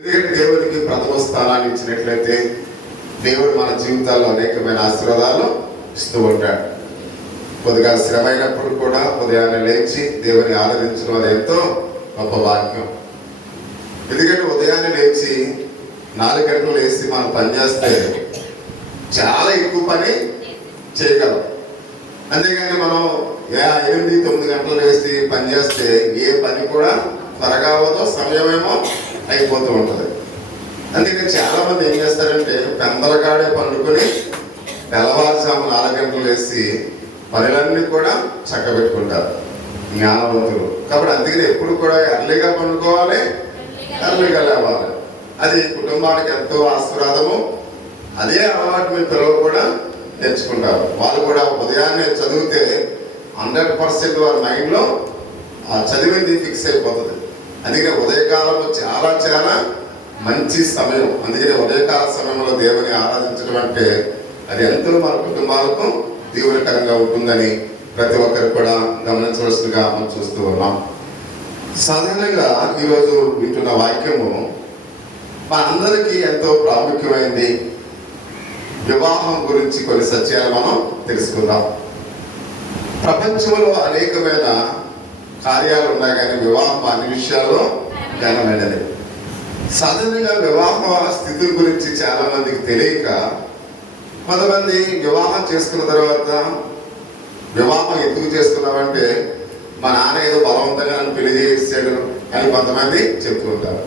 ఎందుకంటే దేవుడికి ప్రథమ స్థానాన్ని ఇచ్చినట్లయితే దేవుడు మన జీవితాల్లో అనేకమైన ఆశీర్వాదాలు ఇస్తూ ఉంటాడు. కొద్దిగా శ్రమైనప్పుడు కూడా ఉదయాన్నే లేచి దేవుని ఆరాధించడం అది ఎంతో గొప్ప భాగ్యం. ఎందుకంటే ఉదయాన్నే లేచి 4 గంటలు లేచి మనం పనిచేస్తే చాలా ఎక్కువ పని చేయగలం. అంతేగాని మనం 8-9 గంటలు లేచి పనిచేస్తే ఏ పని కూడా త్వరగా అవ్వదో, సమయమేమో అయిపోతూ ఉంటుంది. అందుకని చాలా మంది ఏం చేస్తారంటే పెందలగాడే పండుకొని తెల్లవారుజాము 4 గంటలు వేసి పనులన్నీ కూడా చక్కబెట్టుకుంటారు జ్ఞానవంతులు. కాబట్టి అందుకని ఎప్పుడు కూడా ఎర్లీగా పండుకోవాలి, ఎర్లీగా లేవాలి. అది కుటుంబానికి ఎంతో ఆశీర్వాదము. అదే అలవాటు మీ పిల్లలు కూడా నేర్చుకుంటారు. వాళ్ళు కూడా ఉదయాన్నే చదివితే 100% వారి మైండ్లో ఆ చదివింది ఫిక్స్ అయిపోతుంది. అందుకని ఉదయకాలము చాలా చాలా మంచి సమయం. అందుకని ఉదయకాల సమయంలో దేవుని ఆరాధించడం అంటే అది ఎంతో మన కుటుంబాలకు దీవెనకరంగా ఉంటుందని ప్రతి ఒక్కరు కూడా గమనించవలసిందిగా మనం చూస్తూ ఉన్నాం. సాధారణంగా ఈరోజు వింటున్న వాక్యము మా అందరికీ ఎంతో ప్రాముఖ్యమైనది. వివాహం గురించి కొన్ని సత్యాలు మనం తెలుసుకుందాం. ప్రపంచంలో అనేకమైన కార్యాలు ఉన్నాయి, కానీ వివాహం అన్ని విషయాల్లో ఘనమైనది. సాధారణంగా వివాహ స్థితి గురించి చాలా మందికి తెలియక కొంతమంది వివాహం చేసుకున్న తర్వాత వివాహం ఎందుకు చేసుకున్నామంటే మా నాన్న ఏదో బలవంతంగా నన్ను పెళ్లి చేసాడు అని కొంతమంది చెప్తూ ఉంటారు.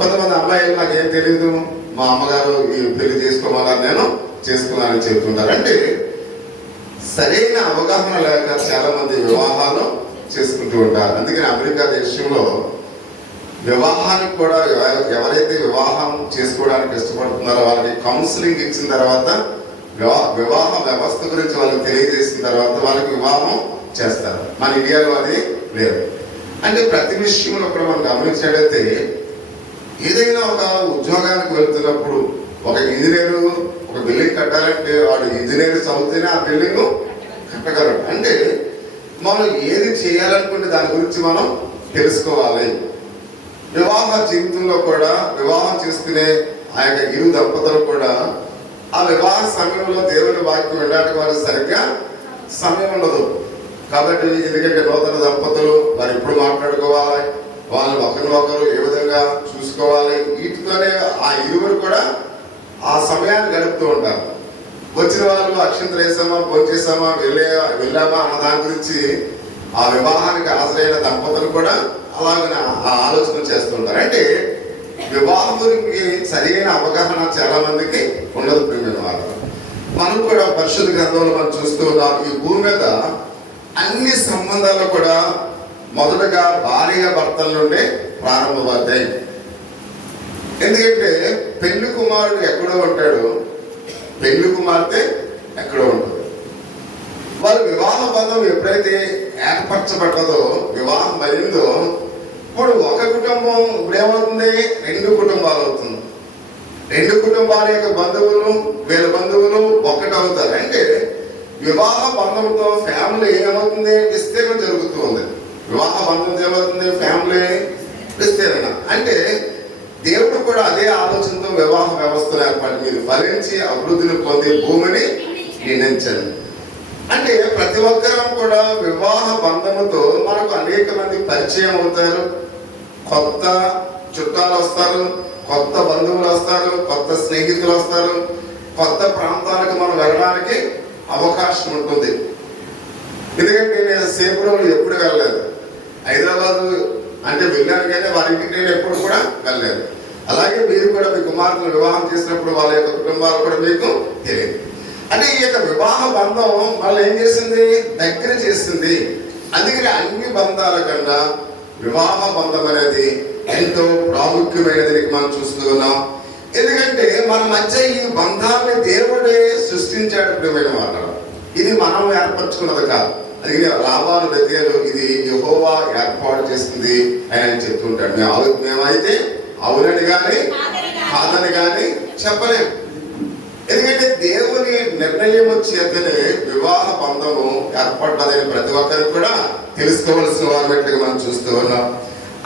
కొంతమంది అమ్మాయిలు నాకేం తెలియదు, మా అమ్మగారు ఈ పెళ్లి చేసుకోవాలని నేను చేసుకున్నానని చెప్తుంటారు. అంటే సరైన అవగాహన లేక చాలా మంది వివాహాలు చేసుకుంటూ ఉంటారు. అందుకని అమెరికా దేశంలో వివాహానికి కూడా ఎవరైతే వివాహం చేసుకోవడానికి ఇష్టపడుతున్నారో వాళ్ళకి కౌన్సిలింగ్ ఇచ్చిన తర్వాత, వివాహ వ్యవస్థ గురించి వాళ్ళకి తెలియజేసిన తర్వాత వాళ్ళకి వివాహం చేస్తారు. మన ఇండియాలో అది లేదు. అంటే ప్రతి విషయంలో కూడా మనం గమనించినట్లయితే ఏదైనా ఒక ఉద్యోగానికి వెళ్తున్నప్పుడు ఒక ఇంజనీరు ఒక బిల్డింగ్ కట్టాలంటే వాడు ఇంజనీర్ చదివితేనే ఆ బిల్డింగ్ కట్టగలడు. అంటే మనం ఏది చేయాలనుకుంటే దాని గురించి మనం తెలుసుకోవాలి. వివాహ జీవితంలో కూడా వివాహం చేసుకునే ఆ యొక్క ఇరు దంపతులు కూడా ఆ వివాహ సమయంలో దేవుని వాక్యం వినడానికి వారికి సరిగ్గా సమయం ఉండదు. కాబట్టి ఎందుకంటే నూతన దంపతులు వారు ఎప్పుడు మాట్లాడుకోవాలి, వాళ్ళు ఒకరినొకరు ఏ విధంగా చూసుకోవాలి, వీటితోనే ఆ ఇరువురు కూడా ఆ సమయాన్ని గడుపుతూ ఉంటారు. వచ్చిన వాళ్ళు అక్షంతలు వేసామా, భోంచేసామా, వెళ్ళామా అన్న దాని గురించి ఆ వివాహానికి హాజరైన దంపతులు కూడా అలాగనే ఆ ఆలోచన చేస్తుంటారు. అంటే వివాహం గురించి సరైన అవగాహన చాలా మందికి ఉండదు. ప్రియమైన వాళ్ళు, మనం కూడా పరిశుద్ధ గ్రంథంలో మనం చూస్తూ ఉన్నాం. ఈ భూమి మీద అన్ని సంబంధాలు కూడా మొదటగా భార్య భర్తల నుండి ప్రారంభమవుతాయి. ఎందుకంటే పెళ్లి కుమారుడు ఎక్కడో ఉంటాడు, పెళ్లి కుమార్తె ఎక్కడో ఉంటుంది. వాళ్ళు వివాహ బంధం ఎప్పుడైతే ఏర్పరచబడ్డదో, వివాహం అయిందో, ఇప్పుడు ఒక కుటుంబం ఇప్పుడేమవుతుంది, 2 కుటుంబాలు అవుతుంది. 2 కుటుంబాల యొక్క బంధువులు వీళ్ళ బంధువులు ఒక్కటవుతారు. అంటే వివాహ బంధంతో ఫ్యామిలీ ఏమవుతుంది, విస్తీర్ణం జరుగుతూ ఉంది. వివాహ బంధంతో ఏమవుతుంది, ఫ్యామిలీ విస్తీరణ. అంటే దేవుడు కూడా అదే ఆలోచనతో వివాహ వ్యవస్థను ఏర్పాటు, మీరు ఫలించి అభివృద్ధిని పొంది భూమిని నిందించండి. అంటే ప్రతి ఒక్కరం కూడా వివాహ బంధముతో మనకు అనేక మంది పరిచయం అవుతారు. కొత్త చుట్టాలు వస్తారు, కొత్త బంధువులు వస్తారు, కొత్త స్నేహితులు వస్తారు. కొత్త ప్రాంతాలకు మనం వెళ్ళడానికి అవకాశం ఉంటుంది. ఎందుకంటే నేను సేపురంలో ఎప్పుడు వెళ్ళలేదు, హైదరాబాద్ అంటే వెళ్ళాను, కానీ వారి ఇంటికి నేను ఎప్పుడు కూడా వెళ్ళలేదు. అలాగే మీరు కూడా మీ కుమార్తెను వివాహం చేసినప్పుడు వాళ్ళ యొక్క కుటుంబాలు కూడా మీకు తెలియదు. అంటే ఈ యొక్క వివాహ బంధం వాళ్ళు ఏం చేసింది, దగ్గర చేసింది. అందుకని అన్ని బంధాల కన్నా వివాహ బంధం అనేది ఎంతో ప్రాముఖ్యమైనది మనం చూస్తూ ఉన్నాం. ఎందుకంటే మన మధ్య ఈ బంధాన్ని దేవుడే సృష్టించాడు. ప్రియమైన మాట, ఇది మనం ఏర్పరచుకున్నది కాదు. అది లాభాలు బెతేలు ఇది యెహోవా ఏర్పాటు చేస్తుంది అని ఆయన చెప్తుంటాడు. మేమైతే అవునని కానీ కాదని కానీ చెప్పలేము. ఎందుకంటే దేవుని నిర్ణయము చేతనే వివాహ బంధము ఏర్పడ్డదని ప్రతి ఒక్కరికి కూడా తెలుసుకోవలసిన వారినట్టుగా మనం చూస్తూ ఉన్నాం.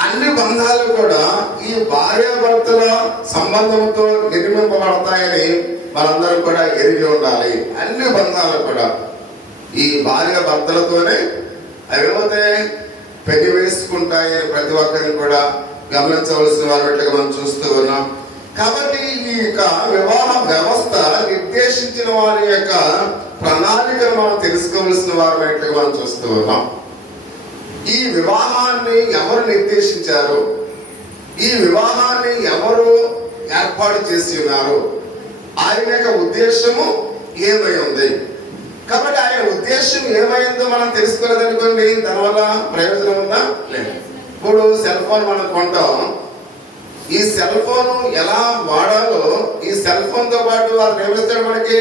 అన్ని బంధాలు కూడా ఈ భార్యాభర్తల సంబంధంతో నిర్మింపబడతాయని మనందరం కూడా ఎరిగి ఉండాలి. అన్ని బంధాలు కూడా ఈ భార్య భర్తలతోనే అవేమవుతాయి, పెళ్లి వేసుకుంటాయని ప్రతి ఒక్కరిని కూడా గమనించవలసిన వారిగా మనం చూస్తూ ఉన్నాం. కాబట్టి ఈ యొక్క వివాహ వ్యవస్థ నిర్దేశించిన వారి యొక్క ప్రణాళికను మనం తెలుసుకోవలసిన వారిగా మనం చూస్తూ ఉన్నాం. ఈ వివాహాన్ని ఎవరు నిర్దేశించారు, ఈ వివాహాన్ని ఎవరు ఏర్పాటు చేసి ఉన్నారు, ఆయన యొక్క ఉద్దేశము ఏమై ఉంది. కాబట్టి ఆయన ఉద్దేశం ఏమైందో మనం తెలుసుకోలేదనుకోండి, దానివల్ల ప్రయోజనం ఉందా? లేదు. ఇప్పుడు సెల్ ఫోన్ మనం కొంటాం, ఈ సెల్ ఫోన్ ఎలా వాడాలో ఈ సెల్ ఫోన్ తో పాటు వాళ్ళు ఏమిస్తాడు మనకి,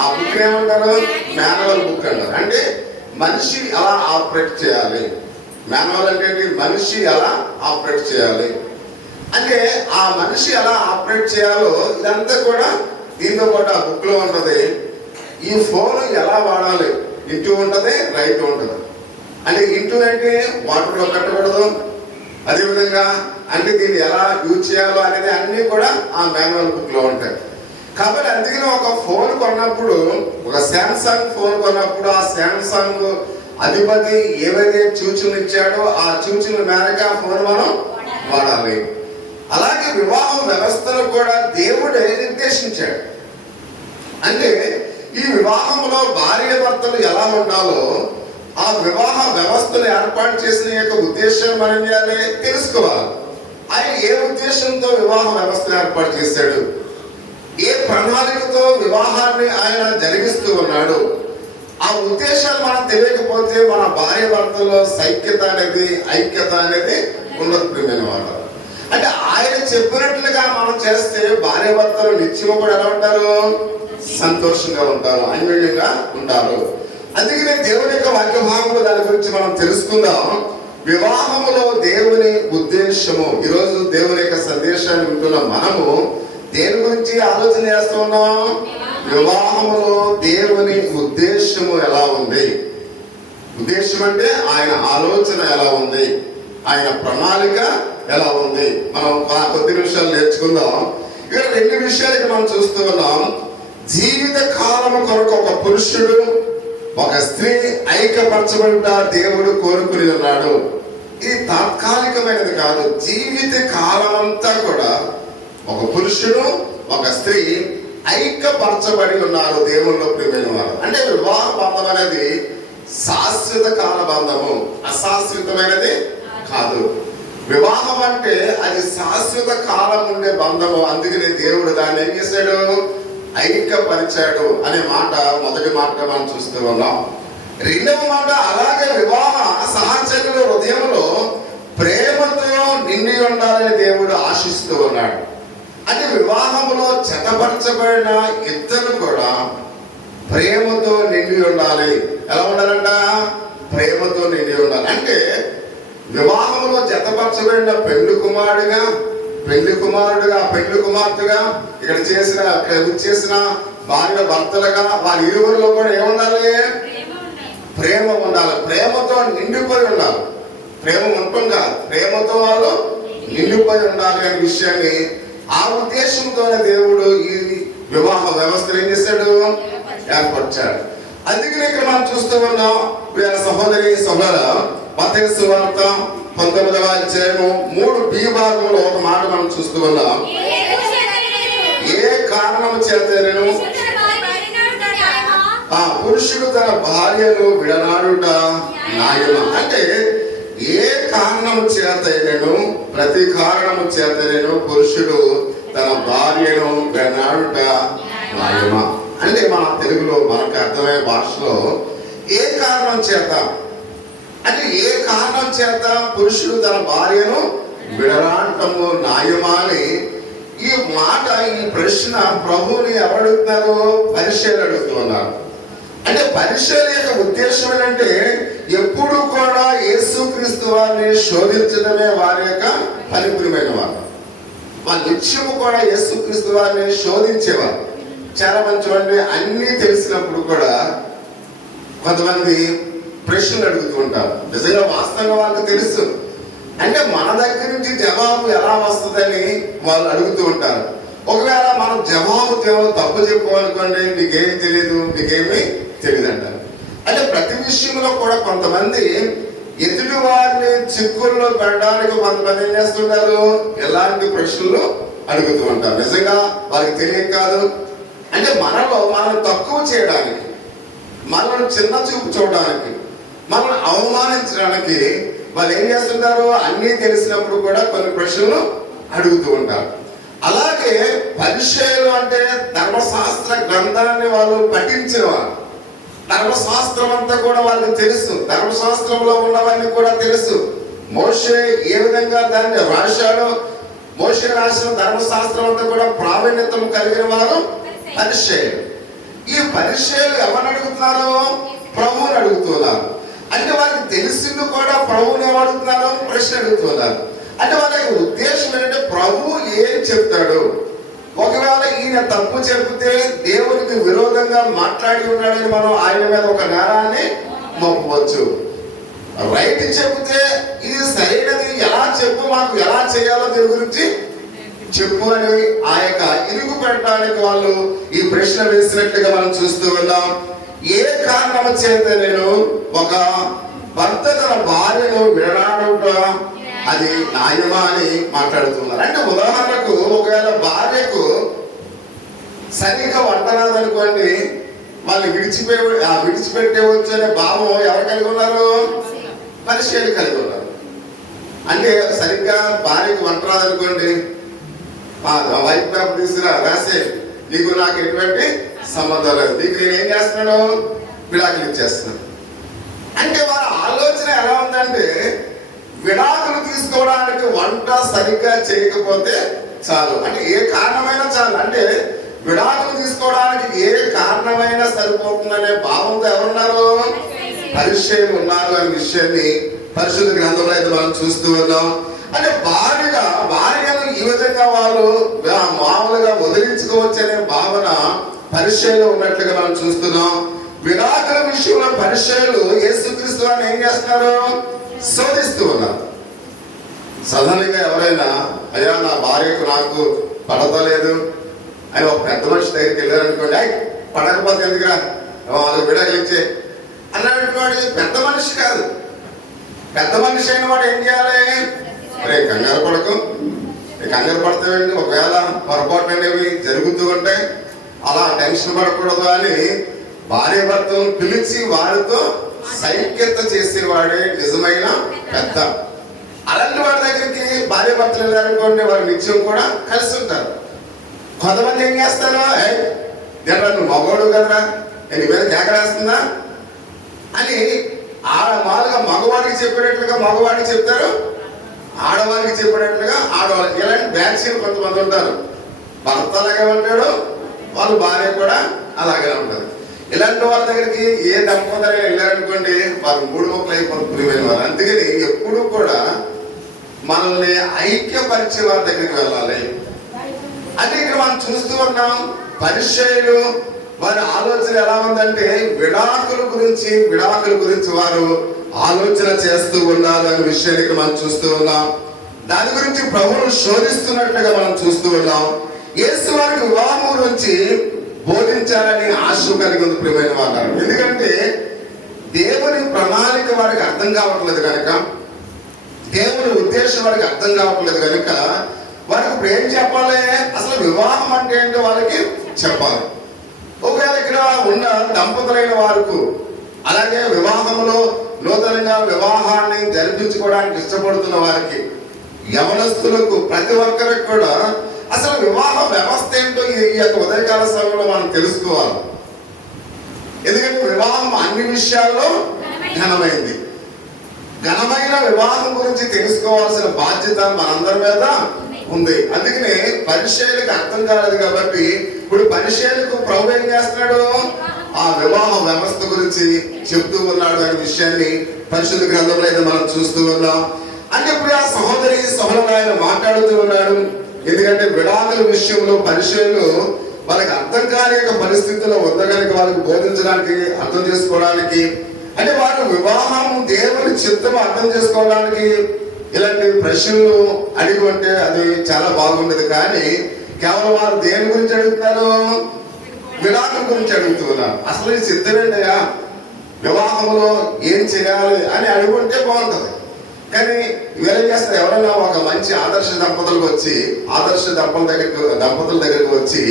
ఆ బుక్ ఏమంటారు, మాన్యువల్ బుక్ అంటారు. అంటే మనిషి ఎలా ఆపరేట్ చేయాలి, మాన్యువల్ అంటే మనిషి ఎలా ఆపరేట్ చేయాలి, అంటే ఆ మనిషి ఎలా ఆపరేట్ చేయాలో ఇదంతా కూడా దీంతో పాటు ఆ బుక్ లో ఉంటది. ఈ ఫోన్ ఎలా వాడాలి, ఇటు ఉంటది రైట్ ఉంటది. అంటే ఇటు అంటే వాటర్ లో పెట్టకూడదు, అదేవిధంగా అంటే దీన్ని ఎలా యూజ్ చేయాలో అనేది అన్ని కూడా ఆ మాన్యువల్ బుక్ లో ఉంటాయి. కాబట్టి అందుకని ఒక ఫోన్ కొన్నప్పుడు, ఒక శాంసంగ్ ఫోన్ కొన్నప్పుడు ఆ శాంసంగ్ అధిపతి ఏవైతే సూచనలు ఇచ్చాడో ఆ సూచనల మేరకు ఆ ఫోన్ మనం వాడాలి. అలాగే వివాహ వ్యవస్థను కూడా దేవుడే నిర్దేశించాడు. అంటే ఈ వివాహంలో భార్య భర్తలు ఎలా ఉండాలో ఆ వివాహ వ్యవస్థను ఏర్పాటు చేసిన యొక్క ఉద్దేశం మనం తెలుసుకోవాలి. ఆయన ఏ ఉద్దేశంతో వివాహ వ్యవస్థను ఏర్పాటు చేశాడు, ఏ ప్రణాళికతో వివాహాన్ని ఆయన జరిగిస్తూ ఉన్నాడు, ఆ ఉద్దేశాలు మనం తెలియకపోతే మన భార్య భర్తల్లో సైక్యత అనేది ఐక్యత అనేది ఉండదు. ప్రియమైన వాళ్ళు, అంటే ఆయన చెప్పినట్లుగా మనం చేస్తే భార్య భర్తలు నిత్యము కూడా ఎలా ఉంటారు, సంతోషంగా ఉంటారు, అన్యోన్యంగా ఉంటారు. అందుకనే దేవుని యొక్క వాక్య భాగంలో దాని గురించి మనం తెలుసుకుందాం. వివాహములో దేవుని ఉద్దేశము. ఈరోజు దేవుని యొక్క సందేశాన్ని వింటున్న మనము దేని గురించి ఆలోచన చేస్తూ ఉన్నాం? వివాహములో దేవుని ఉద్దేశము ఎలా ఉంది, ఉద్దేశం అంటే ఆయన ఆలోచన ఎలా ఉంది, ఆయన ప్రణాళిక ఎలా ఉంది. మనం కొద్ది నిమిషాలు నేర్చుకుందాం. ఇక్కడ 2 విషయాలకి మనం చూస్తూ ఉన్నాం. జీవిత కాలము కొరకు ఒక పురుషుడు ఒక స్త్రీ ఐక్యపరచబడ్డ దేవుడు కోరుకుని ఉన్నాడు. ఇది తాత్కాలికమైనది కాదు, జీవిత కాలం అంతా కూడా ఒక పురుషుడు ఒక స్త్రీ ఐక్యపరచబడి ఉన్నారు దేవుల్లో. ప్రియమైన వారు, అంటే వివాహ బంధం అనేది శాశ్వత కాల బంధము, అశాశ్వతమైనది కాదు. వివాహం అంటే అది శాశ్వత కాలం ఉండే బంధము. అందుకనే దేవుడు దాన్ని ఏం చేశాడు, ఐక్యపరిచాడు అనే మాట మొదటి మాటగా మనం చూస్తూ ఉన్నాం. రెండవ మాట, అలాగే వివాహ సహచరుల హృదయంలో ప్రేమతో నిండి ఉండాలని దేవుడు ఆశిస్తూ ఉన్నాడు. అంటే వివాహంలో జతపరచబడిన ఇద్దరు కూడా ప్రేమతో నిండి ఉండాలి. ఎలా ఉండాలంట? ప్రేమతో నిండి ఉండాలి. అంటే వివాహంలో జతపరచబడిన పెళ్లి కుమారుడుగా, పెళ్లి కుమార్తెగా, ఇక్కడ చేసిన భార్య భర్తలుగా వారి ఇరువురిలో కూడా ఏముండాలి? ప్రేమ ఉండాలి. ప్రేమతో నిండిపోయి ఉండాలి. ప్రేమ ఉండటం కాదు, ప్రేమతో వాళ్ళు నిండిపోయి ఉండాలి అనే విషయాన్ని ఆ ఉద్దేశంతోనే దేవుడు ఈ వివాహ వ్యవస్థను ఏం చేశాడు, ఏర్పరిచాడు. అందుకని ఇక్కడ మనం చూస్తూ ఉన్నాం. సహోదరి సహోదర, మత్తయి సువార్త 19వ అధ్యాయము 3b భాగంలో ఒక మాట మనం చూస్తూ ఉన్నాం. ఏ కారణం చేతనను ఆ పురుషుడు తన భార్యను విడనాడుట న్యాయమా. అంటే ఏ కారణము చేతనను, ప్రతి కారణము చేతనను పురుషుడు తన భార్యను విడనాడుట న్యాయమా. అంటే మన తెలుగులో మనకు అర్థమయ్యే భాషలో ఏ కారణం చేత, అంటే ఏ కారణం చేత పురుషుడు తన భార్యను విడనాడటము న్యాయమా అని ఈ మాట, ఈ ప్రశ్న ప్రభువుని ఎవడుతున్నారు? పరిశీలన అడుగుతున్నారు. అంటే పరిశీలన యొక్క ఉద్దేశం ఏంటంటే ఎప్పుడు కూడా యేసుక్రీస్తు వారిని శోధించడమే వారి యొక్క పరిపూర్ణమైన వారు. వాళ్ళ నిత్యము కూడా యేసుక్రీస్తు వారిని శోధించేవారు. చాలా మంచి అంటే అన్నీ తెలిసినప్పుడు కూడా కొంతమంది ప్రశ్నలు అడుగుతూ ఉంటారు. నిజంగా వాస్తవంగా వాళ్ళకి తెలుసు, అంటే మన దగ్గర నుంచి జవాబు ఎలా వస్తుందని వాళ్ళు అడుగుతూ ఉంటారు. ఒకవేళ మనం జవాబు తప్పు చెప్పామనుకోండి, నీకేం తెలియదు, నీకేమీ తెలియదు అంటారు. అంటే ప్రతి విషయంలో కూడా కొంతమంది ఎదుటి వారిని చిక్కుల్లో పెట్టడానికి కొంతమంది ఏం చేస్తుంటారు, ఎలాంటి ప్రశ్నలు అడుగుతూ ఉంటారు. నిజంగా వారికి తెలియక కాదు, అంటే మనలో మనం తక్కువ చేయడానికి, మనల్ని చిన్న చూపు చూడడానికి, మనల్ని అవమానించడానికి వాళ్ళు ఏం చేస్తుంటారు, అన్నీ తెలిసినప్పుడు కూడా కొన్ని ప్రశ్నలు అడుగుతూ ఉంటారు. అలాగే పరిచయులు అంటే ధర్మశాస్త్ర గ్రంథాన్ని వాళ్ళు పఠించిన వారు, ధర్మశాస్త్రం అంతా కూడా వాళ్ళకి తెలుసు, ధర్మశాస్త్రంలో ఉన్నవన్నీ కూడా తెలుసు. మోషే ఏ విధంగా దాన్ని రాశాడో, మోషే రాసిన ధర్మశాస్త్రం అంతా కూడా ప్రావీణ్యత కలిగిన వారు పరిచయులు. ఈ పరిచయులు ఎవరిని అడుగుతున్నారు, ప్రభువుని అడుగుతున్నారు. అంటే వారికి తెలిసింది కూడా ప్రభువుని ఏమడుగుతున్నారు, ప్రశ్న అడుగుతున్నారు. అంటే వాళ్ళ ఉద్దేశం ఏంటంటే ప్రభువు ఏం చెప్తాడు, ఒకవేళ ఈయన తప్పు చెబితే దేవునికి విరోధంగా మాట్లాడి ఉన్నాడని మనం ఆయన మీద ఒక నేరాన్ని మోపవచ్చు. రైట్ చెబితే ఇది సరైనది, ఎలా చెప్పు, మాకు ఎలా చేయాలో దీని గురించి చెప్పు అని ఆ యొక్క ఇరుగు పెట్టడానికి వాళ్ళు ఈ ప్రశ్న వేసినట్లుగా మనం చూస్తూ ఉన్నాం. ఏ కారణం చేత నేను ఒక భర్త తన భార్యను విడనాడుట అది న్యాయమా అని మాట్లాడుతున్నారు. అంటే ఉదాహరణకు ఒకవేళ భార్యకు సరిగ్గా వంట రాదనుకోండి, వాళ్ళు విడిచిపెట్టేవచ్చు అనే భావం ఎవరు కలిగి ఉన్నారు, పరిచయాలు కలిగి ఉన్నారు. అంటే సరిగ్గా భార్యకు వంట రాదనుకోండి, వైట్ పేపర్ తీసుకురా, రాసే, నీకు నాకు ఎటువంటి సంబంధం లేదు, నీకు నేనేం చేస్తున్నాను, విడాకులు ఇచ్చేస్తున్నాను. అంటే వారి ఆలోచన ఎలా ఉందంటే, విడాకులు తీసుకోవడానికి వంట సరిగ్గా చేయకపోతే చాలు, అంటే ఏ కారణమైనా చాలు, అంటే విడాకులు తీసుకోవడానికి ఏ కారణమైనా సరిపోతుందనే భావంతో ఎవరున్నారు, పరిచయులు ఉన్నారు అనే విషయాన్ని పరిశుద్ధ గ్రంథంలో అయితే మనం చూస్తూ ఉన్నాం. అంటే భార్యను ఈ విధంగా వాళ్ళు మామూలుగా వదిలించుకోవచ్చు అనే భావన పరిచయులు ఉన్నట్లుగా మనం చూస్తున్నాం. విడాకుల విషయంలో పరిచయులు యేసుక్రీస్తు అని ఏం చేస్తున్నారు, శోధిస్తూ ఉన్నారు. సాధారణంగా ఎవరైనా అయ్యా నా భార్యకు నాకు పడతలేదు అని ఒక పెద్ద మనిషి దగ్గరికి వెళ్ళారనుకోండి, పడకపోతే ఎందుకురా వాళ్ళకి విడాకులు ఇచ్చే అన్నటువంటి పెద్ద మనిషి కాదు. పెద్ద మనిషి అయిన వాడు ఏం చేయాలి, అరే కంగారు పడకు, కంగారు పడతామండి, ఒకవేళ పొరపాటు అనేవి జరుగుతూ ఉంటాయి, అలా టెన్షన్ పడకూడదు అని భార్య భర్తను పిలిచి వారితో సైక్యత చేసేవాడే నిజమైన పెద్ద. అలాంటి వాడి దగ్గరికి భార్య భర్తలు వెళ్ళారనుకోండి, వారు నిత్యం కూడా కలిసి ఉంటారు. కొంతమంది ఏం చేస్తారు, నువ్వు మగవాడు కదరా, నీ మీద కేకలేస్తుందా అని మామూలుగా మగవాడికి చెప్పేటట్లుగా మగవాడికి చెప్తారు, ఆడవారికి చెప్పేటట్లుగా ఆడవాళ్ళకి. ఇలాంటి బ్యాచ్లు కొంతమంది ఉంటారు, భర్త అలాగే ఉంటాడు, వాళ్ళ భార్య కూడా అలాగే ఉంటారు. ఇలాంటి వాళ్ళ దగ్గరికి ఏ దంపతులు వెళ్ళారనుకోండి, వారు మూడు మొక్కలు అయిపోతున్న వారు. అందుకని ఎప్పుడు కూడా మనల్ని ఐక్యపరిచే వారి దగ్గరికి వెళ్ళాలి. అంటే ఇక్కడ మనం చూస్తూ ఉన్నాం, పరిచయులు వారి ఆలోచన ఎలా ఉందంటే విడాకుల గురించి వారు ఆలోచన చేస్తూ ఉన్నారు అనే విషయాన్ని ఇక్కడ మనం చూస్తూ ఉన్నాం. దాని గురించి ప్రభువును శోధిస్తున్నట్లుగా మనం చూస్తూ ఉన్నాం. యేసు వారికి వివాహం గురించి బోధించాలని ఆశ కలిగి ఉంది ప్రియమైన వారు. ఎందుకంటే దేవుని ప్రణాళిక వారికి అర్థం కావట్లేదు కనుక, దేవుని ఉద్దేశం వారికి అర్థం కావట్లేదు కనుక వారికి ఇప్పుడు ఏం చెప్పాలి, అసలు వివాహం అంటే ఏంటో వాళ్ళకి చెప్పాలి. ఒకవేళ ఇక్కడ ఉన్న దంపతులైన వారికి, అలాగే వివాహంలో నూతనంగా వివాహాన్ని జరిపించుకోవడానికి ఇష్టపడుతున్న వారికి, యవనస్తులకు, ప్రతి ఒక్కరికి కూడా అసలు వివాహ వ్యవస్థ ఏంటో ఈ యొక్క ఉదయకాల సమయంలో మనం తెలుసుకోవాలి. ఎందుకంటే వివాహం అన్ని విషయాల్లో ఘనమైంది. ఘనమైన వివాహం గురించి తెలుసుకోవాల్సిన బాధ్యత మనందరి మీద ఉంది. అందుకనే పరిచయులకు అర్థం కాలేదు కాబట్టి ఇప్పుడు పరిచయులకు ప్రభు ఏం చేస్తున్నాడు, ఆ వివాహ వ్యవస్థ గురించి చెప్తూ ఉన్నాడు అనే విషయాన్ని పరిశుద్ధ గ్రంథంలో అయితే మనం చూస్తూ ఉన్నాం. అంటే ఇప్పుడు ఆ సహోదరు ఆయన మాట్లాడుతూ ఉన్నాడు. ఎందుకంటే విడాకుల విషయంలో పరిచయులు వాళ్ళకి అర్థం కాని పరిస్థితుల్లో వద్దగలిగి వాళ్ళకి బోధించడానికి, అర్థం చేసుకోవడానికి, అంటే వారు వివాహం దేవుని చిత్తము అర్థం చేసుకోవడానికి ఇలాంటి ప్రశ్నలు అడిగి ఉంటే అది చాలా బాగుండదు. కానీ కేవలం వారు దేని గురించి అడుగుతున్నారు? విడాకుల గురించి అడుగుతున్నారు. అసలు ఈ సిద్ధమేంటయా, వివాహంలో ఏం చేయాలి అని అడుగుంటే బాగుంటుంది. కానీ వీళ్ళేం చేస్తారు, ఎవరైనా ఒక మంచి ఆదర్శ దంపతుల దగ్గరికి వచ్చి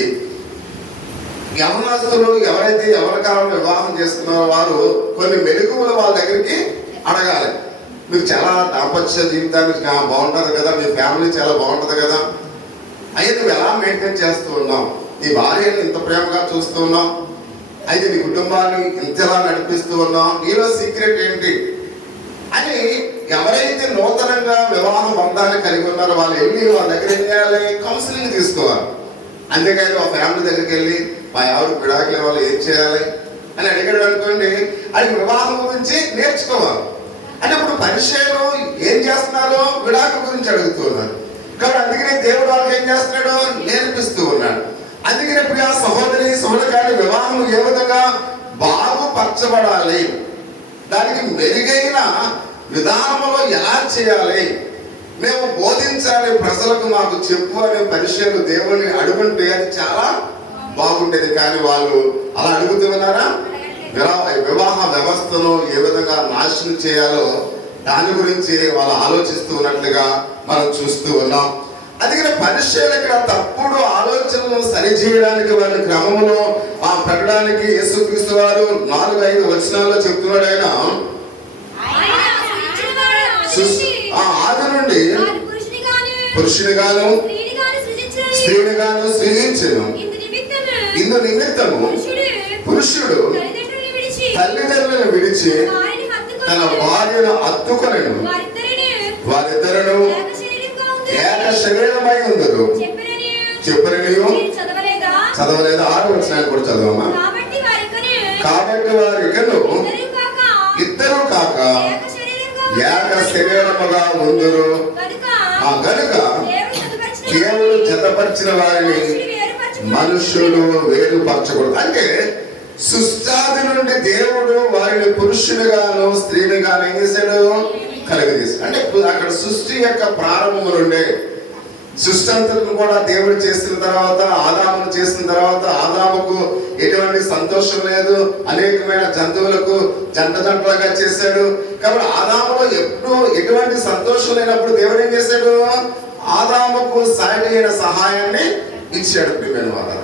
యవనస్తులు ఎవరైతే ఎవరి కాలంలో వివాహం చేస్తున్నారో వారు కొన్ని మెలకువలు వాళ్ళ దగ్గరికి అడగాలి. మీరు చాలా దాంపత్య జీవితాన్ని బాగుంటుంది కదా, మీ ఫ్యామిలీ చాలా బాగుంటుంది కదా, అయితే నువ్వు ఎలా మెయింటైన్ చేస్తూ ఉన్నావు, నీ భార్యని ఇంత ప్రేమగా చూస్తూ ఉన్నావు, అయితే నీ కుటుంబాన్ని ఇంతలా నడిపిస్తూ ఉన్నావు, నీలో సీక్రెట్ ఏంటి అని ఎవరైతే నూతనంగా వివాహ బంధాన్ని కలిగి ఉన్నారో వాళ్ళు వెళ్ళి వాళ్ళ దగ్గర ఏం చేయాలి? కౌన్సిలింగ్ తీసుకోవాలి. అంతేకాదు ఆ ఫ్యామిలీ దగ్గరికి వెళ్ళి మా ఎవరు విడాకుల వాళ్ళు ఏం చేయాలి అని అడిగాడు అనుకోండి, అది వివాహం గురించి నేర్చుకోవాలి. అంటే ఇప్పుడు పరిచయాలు ఏం చేస్తున్నారో విడాకుల గురించి అడుగుతున్నారు. కాబట్టి అందుకనే దేవుడు వాళ్ళకి ఏం చేస్తున్నాడు? నేర్పిస్తూ ఉన్నాడు. అందుకనే ప్రియా సహోదరి సోదరుని వివాహం ఏ విధంగా బాగుపరచబడాలి, దానికి మెరుగైన విధానంలో ఎలా చేయాలి, మేము బోధించాలి ప్రజలకు, మాకు చెప్పు అనే పరిచయాలు దేవుని అడుగుంటే అది చాలా బాగుండేది. కానీ వాళ్ళు అలా అడుగుతూ ఉన్నారా? వివాహ వ్యవస్థను ఏ విధంగా నాశనం చేయాలో దాని గురించి వాళ్ళు ఆలోచిస్తూ ఉన్నట్లుగా మనం చూస్తూ ఉన్నాం. అందుకని పరిచయాలు ఇక్కడ తప్పుడు ఆలోచనలు సరిచేయడానికి వారి క్రమంలో ఆ ప్రకటనకి యేసుక్రీస్తు వారు 4-5 వచనాల్లో చెప్తున్నాడు. ఆయన ఆది నుండి పురుషుని గాను స్త్రీని గాను సృజించెను. ఇందు నిమిత్తము పురుషుడు తల్లిదండ్రులను విడిచి తన భార్యను హత్తుకొనెను, వారిద్దరును ఏక శరీరమై ఉందరు చెప్పనని చదవలేదు. 6వ వచనాన్ని కూడా చదవమ్మా. కాబట్టి వారికను ఇద్దరు కాక ఏక శరీరముగా ఉందరు గనుక దేవుడు జతపరిచిన వారిని మనుషులు వేరుపరచకూడదు. అంటే సృష్టాది నుండి దేవుడు వారిని పురుషునిగాను స్త్రీనిగాను ఏం చేశాడు? కలుగజేశాడు. అంటే అక్కడ సృష్టి యొక్క ప్రారంభము నుండే సృష్టి అంతను కూడా దేవుడు చేసిన తర్వాత, ఆదామును చేసిన తర్వాత ఆదాముకు ఎటువంటి సంతోషం లేదు, అనేకమైన జంతువులకు జంటలుగా చేశాడు. కాబట్టి ఆదాములో ఎప్పుడు ఎటువంటి సంతోషం లేనప్పుడు దేవుడు ఏం చేశాడు? ఆదాముకు సాటి అయిన సహాయాన్ని ఇచ్చాడు. ప్రియమైన వారు,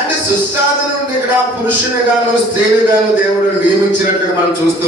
అంటే సృష్టాది నుండి ఇక్కడ పురుషుని గాను స్త్రీని గాను దేవుడు నియమించినట్టుగా మనం చూస్తూ